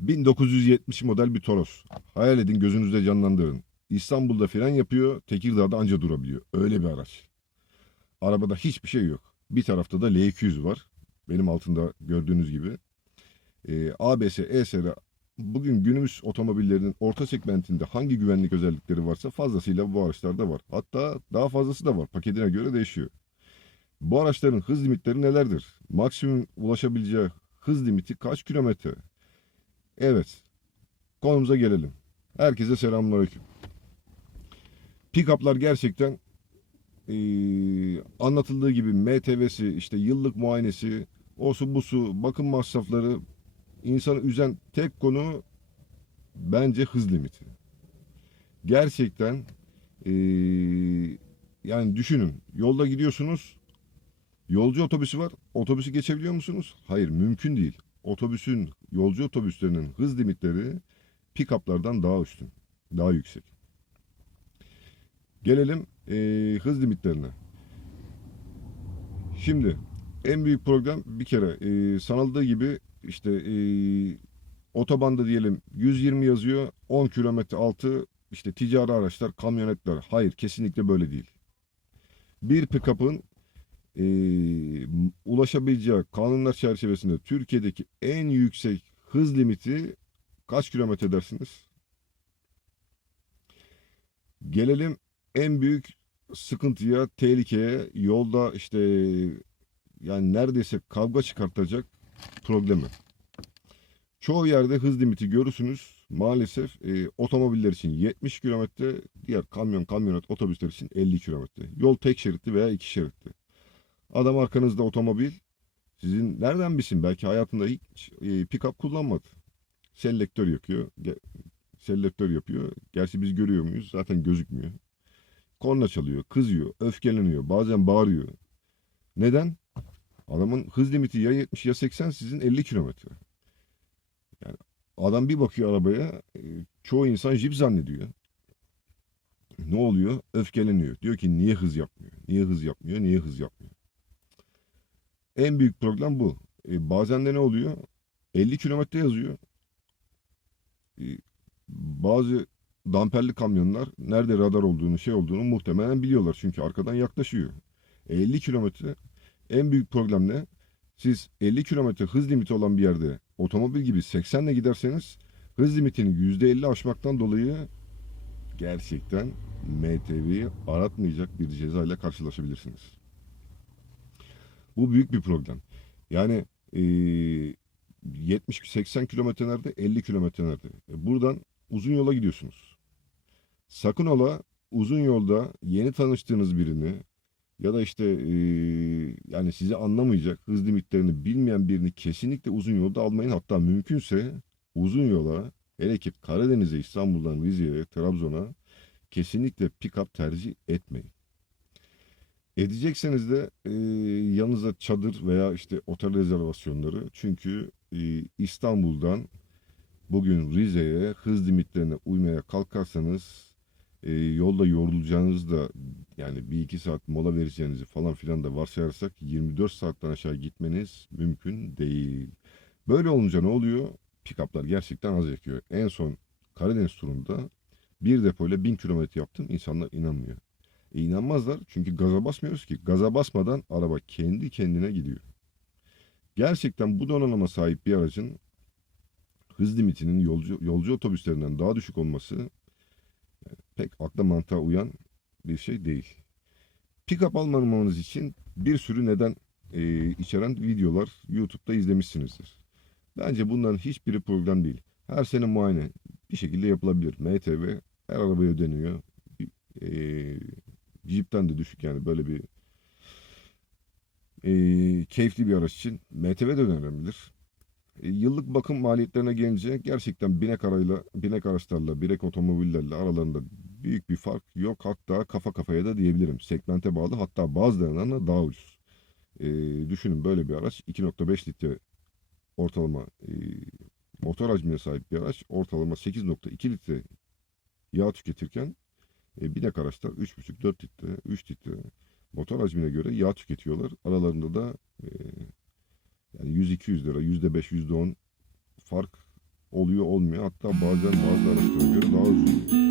1970 model bir Toros. Hayal edin gözünüzde canlandırın. İstanbul'da fren yapıyor, Tekirdağ'da anca durabiliyor. Öyle bir araç. Arabada hiçbir şey yok. Bir tarafta da L200 var. Benim altında gördüğünüz gibi. Ee, ABS, ESR bugün günümüz otomobillerinin orta segmentinde hangi güvenlik özellikleri varsa fazlasıyla bu araçlarda var. Hatta daha fazlası da var. Paketine göre değişiyor. Bu araçların hız limitleri nelerdir? Maksimum ulaşabileceği hız limiti kaç kilometre? Evet. Konumuza gelelim. Herkese selamünaleyküm. Pick-up'lar gerçekten eee, anlatıldığı gibi MTV'si, işte yıllık muayenesi, osu busu, bakım masrafları insanı üzen tek konu bence hız limiti. Gerçekten eee, yani düşünün yolda gidiyorsunuz yolcu otobüsü var otobüsü geçebiliyor musunuz? Hayır mümkün değil. Otobüsün yolcu otobüslerinin hız limitleri pick-up'lardan daha üstün, daha yüksek. Gelelim eee, hız limitlerine. Şimdi en büyük problem bir kere eee sanıldığı gibi işte eee otobanda diyelim 120 yazıyor 10 kilometre altı işte ticari araçlar kamyonetler hayır kesinlikle böyle değil. Bir pick-up'ın eee, ulaşabileceği kanunlar çerçevesinde Türkiye'deki en yüksek hız limiti kaç kilometre dersiniz? Gelelim en büyük sıkıntıya, tehlikeye, yolda işte yani neredeyse kavga çıkartacak problemi. Çoğu yerde hız limiti görürsünüz. Maalesef e, otomobiller için 70 kilometre, diğer kamyon, kamyonet, otobüsler için 50 kilometre. Yol tek şeritli veya iki şeritli. Adam arkanızda otomobil, sizin nereden bilsin belki hayatında hiç e, pick-up kullanmadı. Selektör yakıyor, ge- selektör yapıyor. Gerçi biz görüyor muyuz? Zaten gözükmüyor. Korna çalıyor, kızıyor, öfkeleniyor, bazen bağırıyor. Neden? Adamın hız limiti ya 70 ya 80 sizin 50 kilometre. Yani adam bir bakıyor arabaya e, çoğu insan jip zannediyor. Ne oluyor? Öfkeleniyor. Diyor ki niye hız yapmıyor? Niye hız yapmıyor? Niye hız yapmıyor? En büyük problem bu. E, bazen de ne oluyor? 50 kilometre yazıyor. E, bazı damperli kamyonlar nerede radar olduğunu şey olduğunu muhtemelen biliyorlar. Çünkü arkadan yaklaşıyor. E, 50 kilometre en büyük problem ne? Siz 50 kilometre hız limiti olan bir yerde otomobil gibi 80 ile giderseniz hız limitini %50 aşmaktan dolayı gerçekten MTV'yi aratmayacak bir ceza ile karşılaşabilirsiniz. Bu büyük bir problem. Yani eee 70-80 kilometre nerede? 50 kilometre nerede? E, buradan uzun yola gidiyorsunuz. Sakın ola uzun yolda yeni tanıştığınız birini ya da işte eee, yani sizi anlamayacak, hız limitlerini bilmeyen birini kesinlikle uzun yolda almayın. Hatta mümkünse uzun yola hele ki Karadeniz'e, İstanbul'dan Rize'ye, Trabzon'a kesinlikle pick-up tercih etmeyin. Edecekseniz de eee, yanınıza çadır veya işte otel rezervasyonları. Çünkü eee, İstanbul'dan bugün Rize'ye hız limitlerine uymaya kalkarsanız eee, yolda yorulacağınız da yani bir iki saat mola vereceğinizi falan filan da varsayarsak 24 saatten aşağı gitmeniz mümkün değil. Böyle olunca ne oluyor? Pick-up'lar gerçekten az yakıyor. En son Karadeniz turunda bir depoyla 1000 kilometre yaptım. İnsanlar inanmıyor. E inanmazlar çünkü gaza basmıyoruz ki. Gaza basmadan araba kendi kendine gidiyor. Gerçekten bu donanıma sahip bir aracın hız limitinin yolcu, yolcu otobüslerinden daha düşük olması yani pek akla mantığa uyan bir şey değil. Pick-up almamanız için bir sürü neden e, içeren videolar YouTube'da izlemişsinizdir. Bence bunların hiçbiri problem değil. Her sene muayene bir şekilde yapılabilir. MTV her arabaya ödeniyor. E, Jeep'ten de düşük yani böyle bir e, keyifli bir araç için MTV de önenebilir. E, yıllık bakım maliyetlerine gelince gerçekten binek arayla, binek araçlarla, binek otomobillerle aralarında büyük bir fark yok. Hatta kafa kafaya da diyebilirim. Segmente bağlı hatta bazılarından da daha ucuz. E, düşünün böyle bir araç 2.5 litre ortalama e, motor hacmine sahip bir araç ortalama 8.2 litre yağ tüketirken e, binek araçlar 3.5-4 litre, 3 litre motor hacmine göre yağ tüketiyorlar. Aralarında da e, yani 100-200 lira, %5, %10 fark oluyor olmuyor. Hatta bazen bazı araçlara göre daha uzun oluyor.